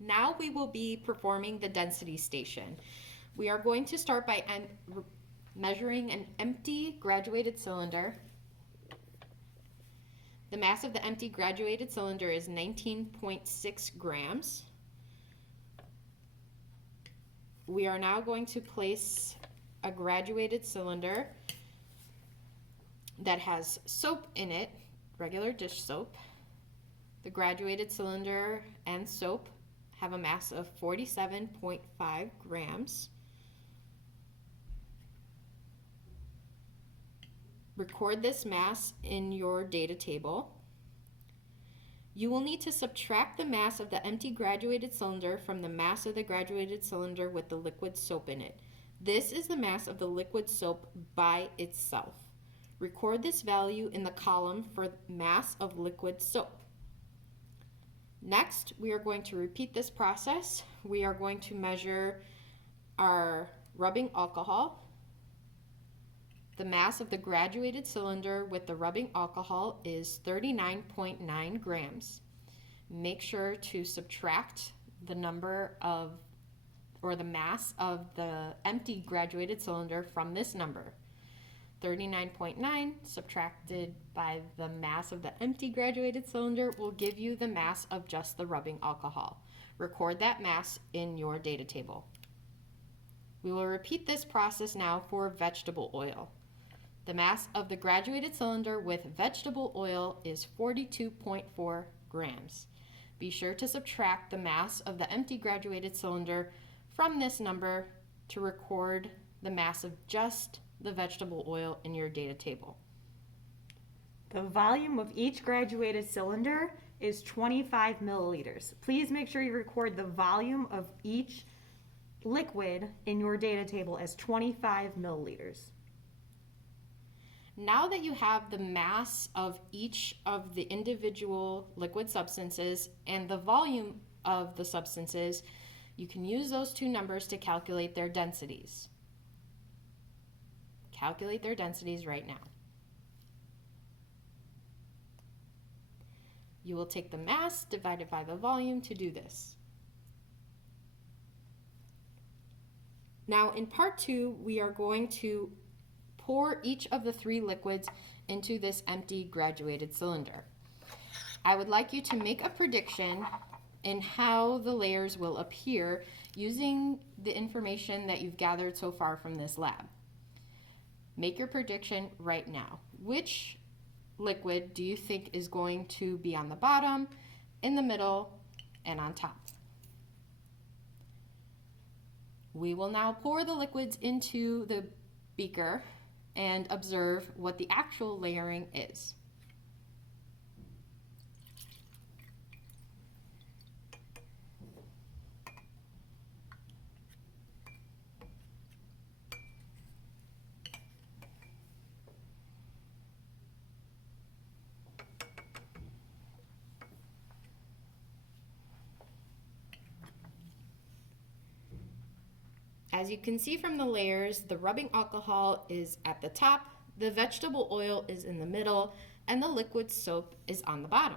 Now we will be performing the density station. We are going to start by measuring an empty graduated cylinder. The mass of the empty graduated cylinder is 19.6 grams. We are now going to place a graduated cylinder that has soap in it, regular dish soap. The graduated cylinder and soap have a mass of 47.5 grams. Record this mass in your data table. You will need to subtract the mass of the empty graduated cylinder from the mass of the graduated cylinder with the liquid soap in it. This is the mass of the liquid soap by itself. Record this value in the column for mass of liquid soap. Next, we are going to repeat this process. We are going to measure our rubbing alcohol. The mass of the graduated cylinder with the rubbing alcohol is 39.9 grams. Make sure to subtract the number of, or the mass of the empty graduated cylinder from this number. 39.9 subtracted by the mass of the empty graduated cylinder will give you the mass of just the rubbing alcohol. Record that mass in your data table. We will repeat this process now for vegetable oil. The mass of the graduated cylinder with vegetable oil is 42.4 grams. Be sure to subtract the mass of the empty graduated cylinder from this number to record the mass of just the vegetable oil in your data table. The volume of each graduated cylinder is 25 milliliters. Please make sure you record the volume of each liquid in your data table as 25 milliliters. Now that you have the mass of each of the individual liquid substances and the volume of the substances, you can use those two numbers to calculate their densities. Calculate their densities right now. You will take the mass divided by the volume to do this. Now in part 2, we are going to pour each of the three liquids into this empty graduated cylinder. I would like you to make a prediction in how the layers will appear using the information that you've gathered so far from this lab. Make your prediction right now. Which liquid do you think is going to be on the bottom, in the middle, and on top? We will now pour the liquids into the beaker and observe what the actual layering is. As you can see from the layers, the rubbing alcohol is at the top, the vegetable oil is in the middle, and the liquid soap is on the bottom.